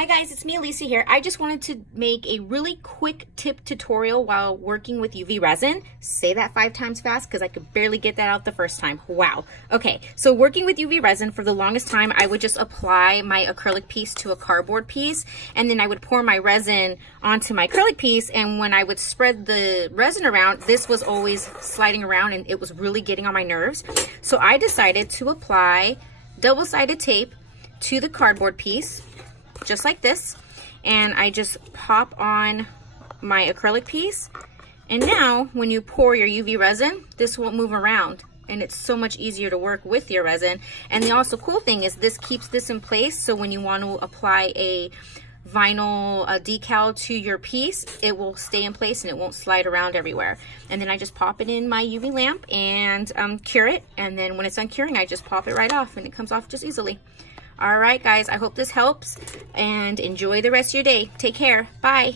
Hi guys, it's me Alicia here. I just wanted to make a really quick tip tutorial while working with UV resin. Say that 5 times fast because I could barely get that out the first time. Wow. Okay, so working with UV resin, for the longest time I would just apply my acrylic piece to a cardboard piece, and then I would pour my resin onto my acrylic piece, and when I would spread the resin around, this was always sliding around and it was really getting on my nerves. So I decided to apply double-sided tape to the cardboard piece, just like this, and I just pop on my acrylic piece, and now when you pour your UV resin, this won't move around, and it's so much easier to work with your resin. And the also cool thing is this keeps this in place, so when you want to apply a vinyl decal to your piece, it will stay in place and it won't slide around everywhere. And then I just pop it in my UV lamp and cure it, and then when it's done curing, I just pop it right off and it comes off just easily. All right, guys, I hope this helps, and enjoy the rest of your day. Take care. Bye.